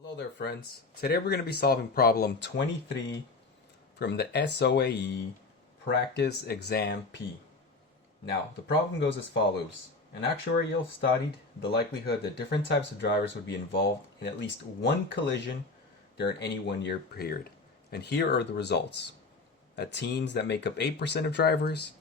Hello there, friends. Today we're going to be solving problem 23 from the SOA Practice Exam P. Now, the problem goes as follows. An actuary studied the likelihood that different types of drivers would be involved in at least one collision during any 1 year period. And here are the results. That teens that make up 8% of drivers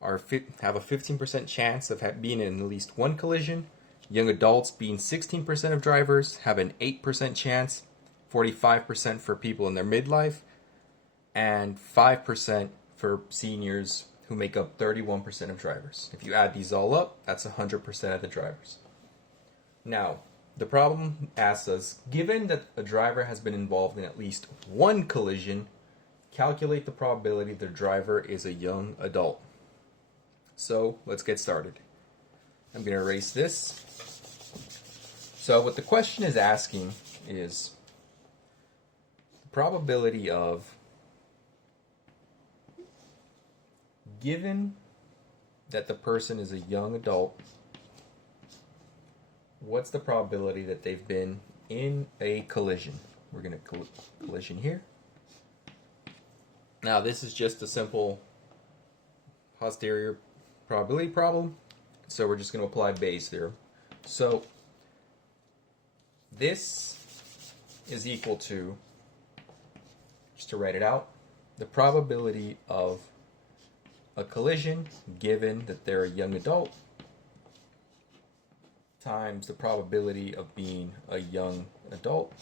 have a 15% chance of being in at least one collision. Young adults, being 16% of drivers, have an 8% chance, 45% for people in their midlife, and 5% for seniors, who make up 31% of drivers. If you add these all up, that's 100% of the drivers. Now, the problem asks us, given that a driver has been involved in at least one collision, calculate the probability the driver is a young adult. So, let's get started. I'm going to erase this. So what the question is asking is the probability of, given that the person is a young adult, what's the probability that they've been in a collision? We're going to collision here. Now this is just a simple posterior probability problem, so we're just going to apply Bayes' theorem. So this is equal to, just to write it out, the probability of a collision given that they're a young adult times the probability of being a young adult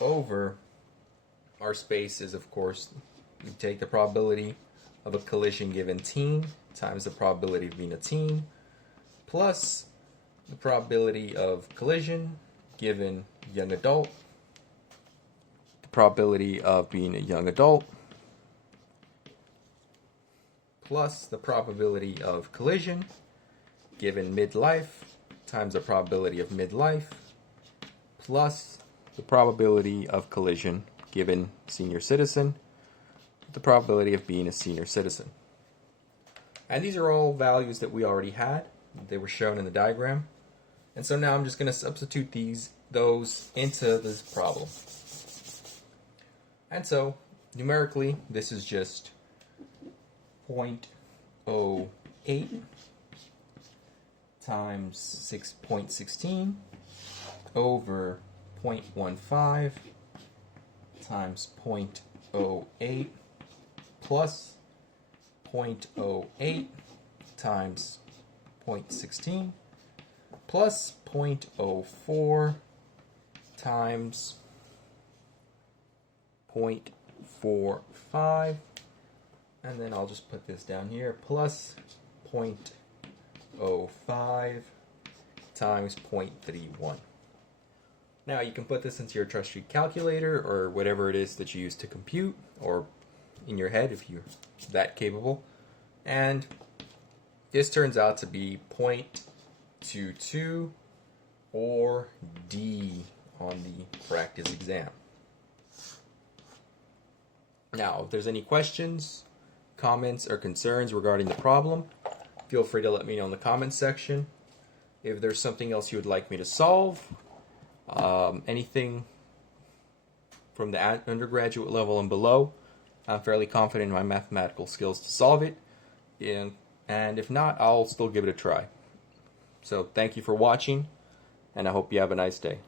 over, our space is, of course, we take the probability of a collision given teen times the probability of being a teen plus the probability of collision given young adult, the probability of being a young adult, plus the probability of collision given midlife times the probability of midlife, plus the probability of collision given senior citizen, the probability of being a senior citizen. And these are all values that we already had. They were shown in the diagram. And so now I'm just going to substitute those into this problem. And so, numerically, this is just 0.08 times 6.16 over 0.15 times 0.08 plus 0.08 times 0.16 plus 0.04 times 0.45, and then I'll just put this down here, plus 0.05 times 0.31. Now you can put this into your trusty calculator or whatever it is that you use to compute, or in your head if you're that capable, and this turns out to be 0.22 or D on the practice exam. Now, if there's any questions, comments, or concerns regarding the problem, feel free to let me know in the comments section. If there's something else you would like me to solve, anything from the undergraduate level and below, I'm fairly confident in my mathematical skills to solve it. And if not, I'll still give it a try. So thank you for watching, and I hope you have a nice day.